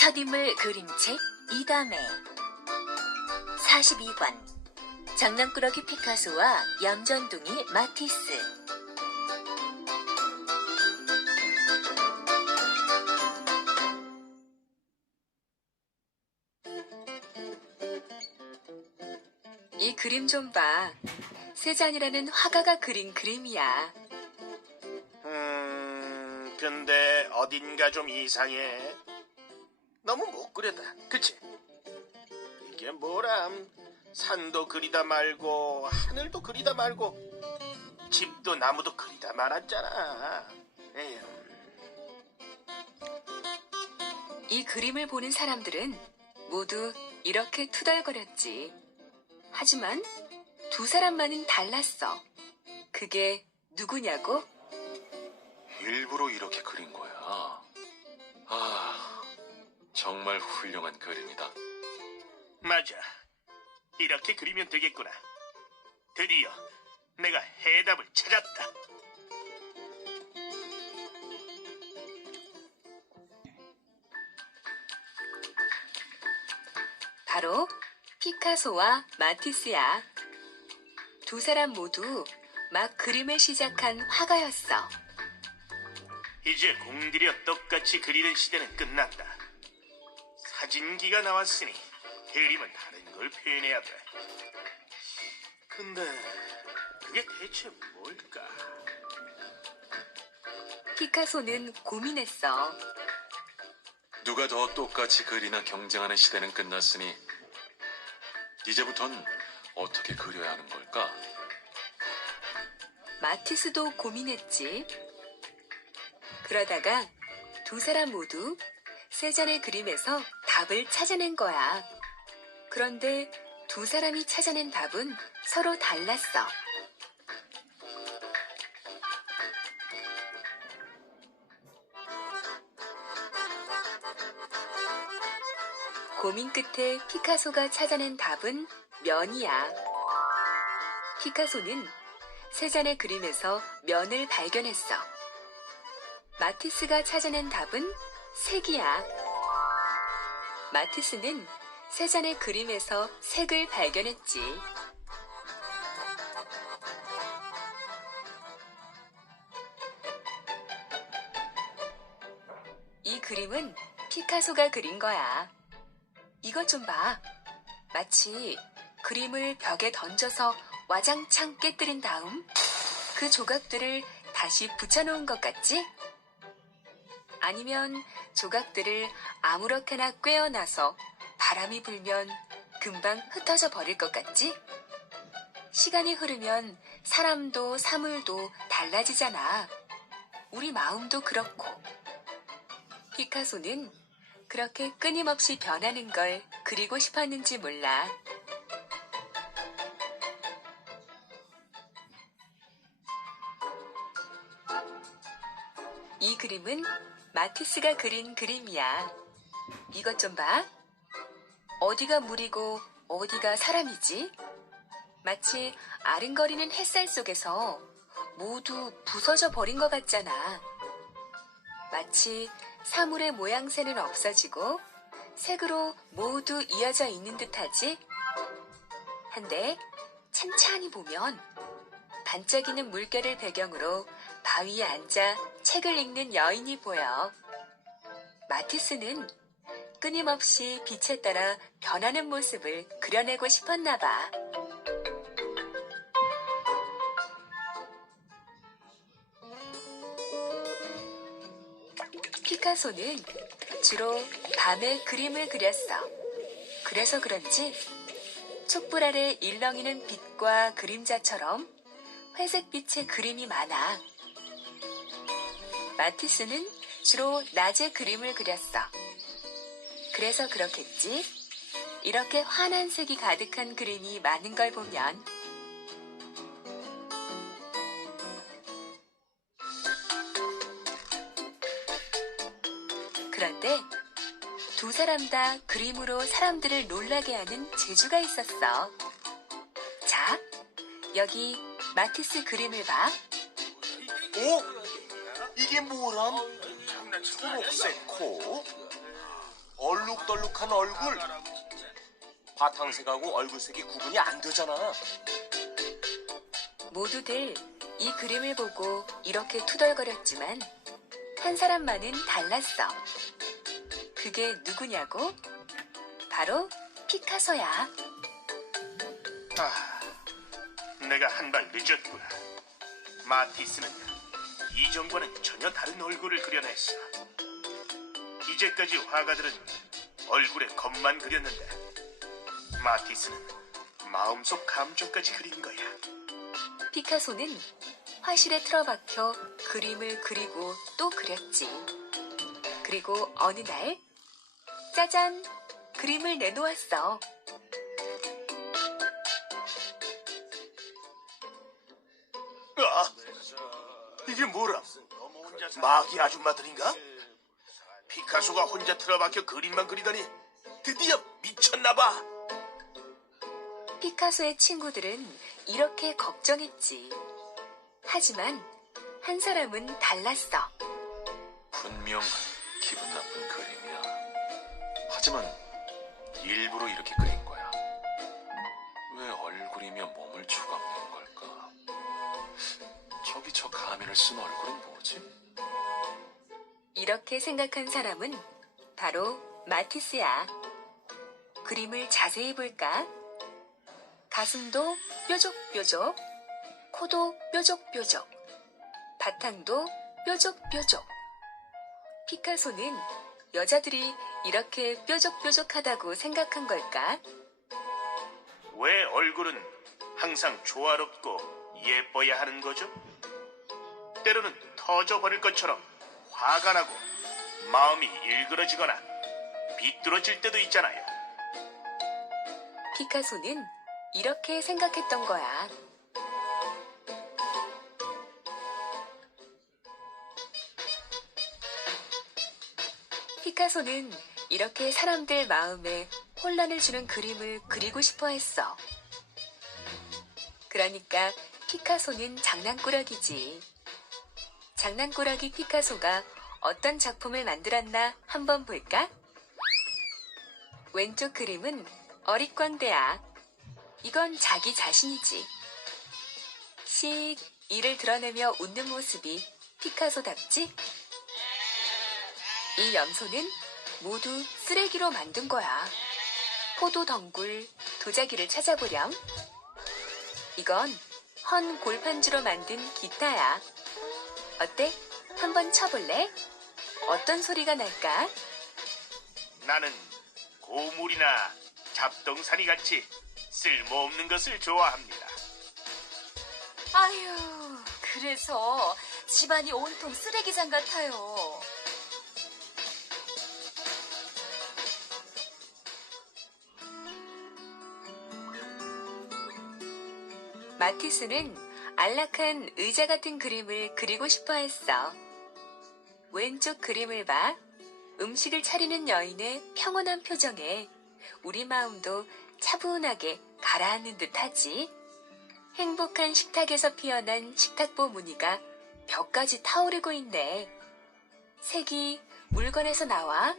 첫인물 그림책 이담해 42권 장난꾸러기 피카소와 얌전둥이 마티스. 이 그림 좀 봐. 세잔이라는 화가가 그린 그림이야. 근데 어딘가 좀 이상해. 너무 못 그렸다, 그치? 이게 뭐람? 산도 그리다 말고 하늘도 그리다 말고 집도 나무도 그리다 말았잖아. 에휴. 이 그림을 보는 사람들은 모두 이렇게 투덜거렸지. 하지만 두 사람만은 달랐어. 그게 누구냐고? 일부러 이렇게 그린 거야. 정말 훌륭한 그림이다. 맞아. 이렇게 그리면 되겠구나. 드디어 내가 해답을 찾았다. 바로 피카소와 마티스야. 두 사람 모두 막 그림을 시작한 화가였어. 이제 공들여 똑같이 그리는 시대는 끝났다. 사진기가 나왔으니 그림은 다른 걸 표현해야 돼. 근데 그게 대체 뭘까? 피카소는 고민했어. 누가 더 똑같이 그리나 경쟁하는 시대는 끝났으니 이제부턴 어떻게 그려야 하는 걸까? 마티스도 고민했지. 그러다가 두 사람 모두 세잔의 그림에서 답을 찾아낸 거야. 그런데 두 사람이 찾아낸 답은 서로 달랐어. 고민 끝에 피카소가 찾아낸 답은 면이야. 피카소는 세잔의 그림에서 면을 발견했어. 마티스가 찾아낸 답은 색이야. 마티스는 세잔의 그림에서 색을 발견했지. 이 그림은 피카소가 그린 거야. 이것 좀 봐. 마치 그림을 벽에 던져서 와장창 깨뜨린 다음 그 조각들을 다시 붙여놓은 것 같지? 아니면 조각들을 아무렇게나 꿰어놔서 바람이 불면 금방 흩어져 버릴 것 같지? 시간이 흐르면 사람도 사물도 달라지잖아. 우리 마음도 그렇고. 피카소는 그렇게 끊임없이 변하는 걸 그리고 싶었는지 몰라. 이 그림은 마티스가 그린 그림이야. 이것 좀 봐. 어디가 물이고 어디가 사람이지? 마치 아른거리는 햇살 속에서 모두 부서져 버린 것 같잖아. 마치 사물의 모양새는 없어지고 색으로 모두 이어져 있는 듯하지? 한데 찬찬히 보면 반짝이는 물결을 배경으로 바위에 앉아 책을 읽는 여인이 보여. 마티스는 끊임없이 빛에 따라 변하는 모습을 그려내고 싶었나 봐. 피카소는 주로 밤에 그림을 그렸어. 그래서 그런지 촛불 아래 일렁이는 빛과 그림자처럼 회색빛의 그림이 많아. 마티스는 주로 낮에 그림을 그렸어. 그래서 그렇겠지? 이렇게 환한 색이 가득한 그림이 많은 걸 보면. 그런데 두 사람 다 그림으로 사람들을 놀라게 하는 재주가 있었어. 자, 여기 마티스 그림을 봐. 오? 이게 뭐람? 초록색 코? 얼룩덜룩한 얼굴. 바탕색하고 얼굴색이 구분이 안 되잖아. 모두들 이 그림을 보고 이렇게 투덜거렸지만 한 사람만은 달랐어. 그게 누구냐고? 바로 피카소야. 내가 한 발 늦었구나. 마티스는 이전과는 전혀 다른 얼굴을 그려냈어. 이제까지 화가들은 얼굴에 겉만 그렸는데 마티스는 마음속 감정까지 그린 거야. 피카소는 화실에 틀어박혀 그림을 그리고 또 그렸지. 그리고 어느 날, 짜잔! 그림을 내놓았어. 이게 뭐람? 마기 아줌마들인가? 피카소가 혼자 틀어박혀 그림만 그리다니 드디어 미쳤나봐. 피카소의 친구들은 이렇게 걱정했지. 하지만 한 사람은 달랐어. 분명 기분 나쁜 그림이야. 하지만 일부러 이렇게 그린 거야. 왜 얼굴이며 몸을 조각낸 걸까? 저기 저 가면을 쓴 얼굴은 뭐지? 이렇게 생각한 사람은 바로 마티스야. 그림을 자세히 볼까? 가슴도 뾰족뾰족, 코도 뾰족뾰족, 바탕도 뾰족뾰족. 피카소는 여자들이 이렇게 뾰족뾰족하다고 생각한 걸까? 왜 얼굴은 항상 조화롭고 예뻐야 하는 거죠? 때로는 터져버릴 것처럼 화가 나고 마음이 일그러지거나 비뚤어질 때도 있잖아요. 피카소는 이렇게 생각했던 거야. 피카소는 이렇게 사람들 마음에 혼란을 주는 그림을 그리고 싶어 했어. 그러니까 피카소는 장난꾸러기지. 장난꾸러기 피카소가 어떤 작품을 만들었나 한번 볼까? 왼쪽 그림은 어릿광대야. 이건 자기 자신이지. 씩 이를 드러내며 웃는 모습이 피카소답지? 이 염소는 모두 쓰레기로 만든 거야. 포도 덩굴, 도자기를 찾아보렴. 이건 헌 골판주로 만든 기타야. 어때? 한번 쳐볼래? 어떤 소리가 날까? 나는 고물이나 잡동사니 같이 쓸모없는 것을 좋아합니다. 아휴, 그래서 집안이 온통 쓰레기장 같아요. 마티스는 안락한 의자 같은 그림을 그리고 싶어 했어. 왼쪽 그림을 봐. 음식을 차리는 여인의 평온한 표정에 우리 마음도 차분하게 가라앉는 듯하지. 행복한 식탁에서 피어난 식탁보 무늬가 벽까지 타오르고 있네. 색이 물건에서 나와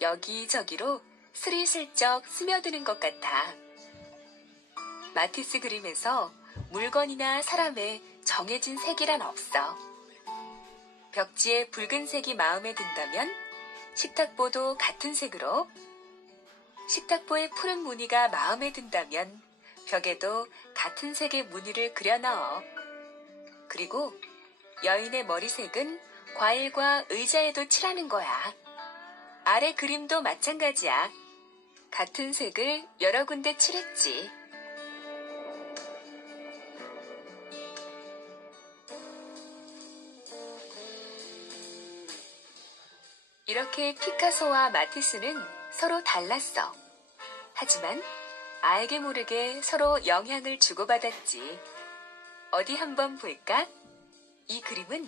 여기저기로 스리슬쩍 스며드는 것 같아. 마티스 그림에서 물건이나 사람의 정해진 색이란 없어. 벽지에 붉은색이 마음에 든다면 식탁보도 같은 색으로, 식탁보에 푸른 무늬가 마음에 든다면 벽에도 같은 색의 무늬를 그려 넣어. 그리고 여인의 머리색은 과일과 의자에도 칠하는 거야. 아래 그림도 마찬가지야. 같은 색을 여러 군데 칠했지. 이렇게 피카소와 마티스는 서로 달랐어. 하지만 알게 모르게 서로 영향을 주고받았지. 어디 한번 볼까? 이 그림은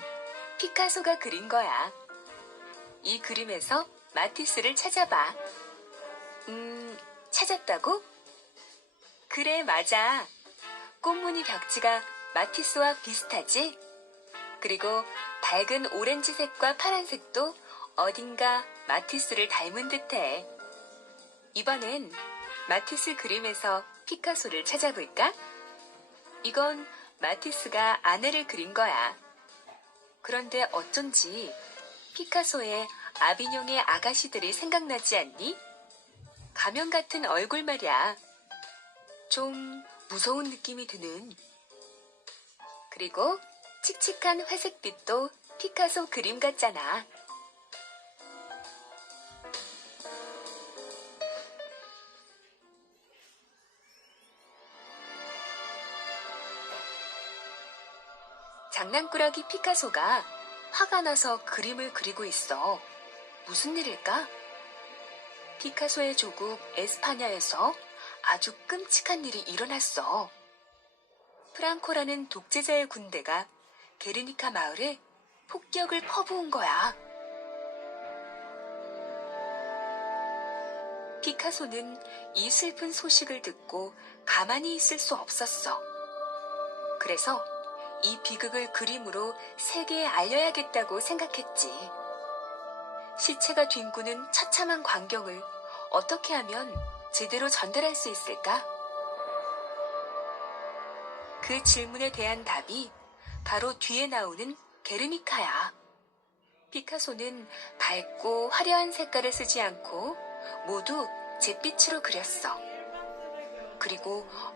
피카소가 그린 거야. 이 그림에서 마티스를 찾아봐. 찾았다고? 그래, 맞아. 꽃무늬 벽지가 마티스와 비슷하지? 그리고 밝은 오렌지색과 파란색도 어딘가 마티스를 닮은 듯해. 이번엔 마티스 그림에서 피카소를 찾아볼까? 이건 마티스가 아내를 그린 거야. 그런데 어쩐지 피카소의 아비뇽의 아가씨들이 생각나지 않니? 가면 같은 얼굴 말이야. 좀 무서운 느낌이 드는. 그리고 칙칙한 회색빛도 피카소 그림 같잖아. 장난꾸러기 피카소가 화가 나서 그림을 그리고 있어. 무슨 일일까? 피카소의 조국 에스파냐에서 아주 끔찍한 일이 일어났어. 프랑코라는 독재자의 군대가 게르니카 마을에 폭격을 퍼부은 거야. 피카소는 이 슬픈 소식을 듣고 가만히 있을 수 없었어. 그래서 이 비극을 그림으로 세계에 알려야겠다고 생각했지. 시체가 뒹구는 처참한 광경을 어떻게 하면 제대로 전달할 수 있을까? 그 질문에 대한 답이 바로 뒤에 나오는 게르니카야. 피카소는 밝고 화려한 색깔을 쓰지 않고 모두 잿빛으로 그렸어. 그리고